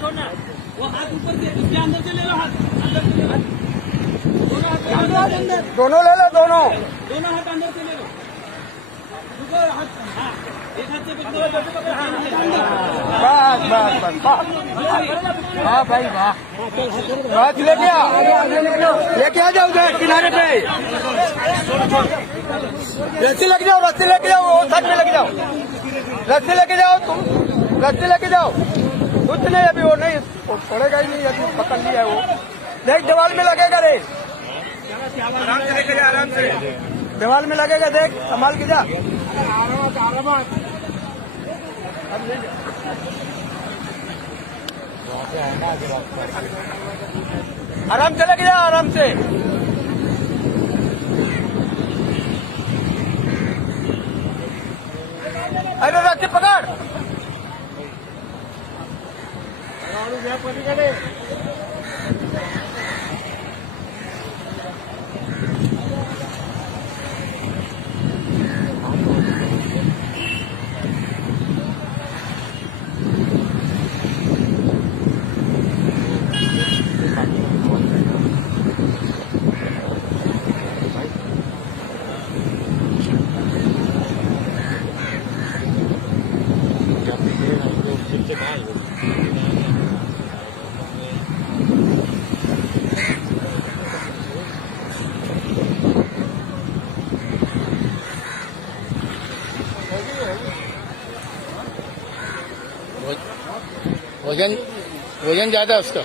छोड़ना, वो हाथ ऊपर से इसके अंदर से ले लो, हाथ अंदर से ले लो, दोनों हाथ अंदर, दोनों ले लो, दोनों दोनों हाथ अंदर से ले लो, रुको हाथ, हाँ एक हाथ से पकड़ो, हाँ बस बस बस वाह भाई वाह, बस लेके आ जाओ उधर किनारे पे, रस्सी लेके जाओ, रस्सी लेके जाओ, वो साइड में लेके जाओ, रस्सी लेके जाओ, तुम रस्सी लेके जाओ, कुछ नहीं अभी वो नहीं छोड़ेगा ही नहीं, अभी पकड़ लिया है वो, देख दीवार में लगेगा रे, आराम से लेके जा, आराम से दीवार में लगेगा, देख संभाल के जा, आराम से लेके जा, आराम से, अरे रस्सी पकड़, वजन वजन ज्यादा है उसका।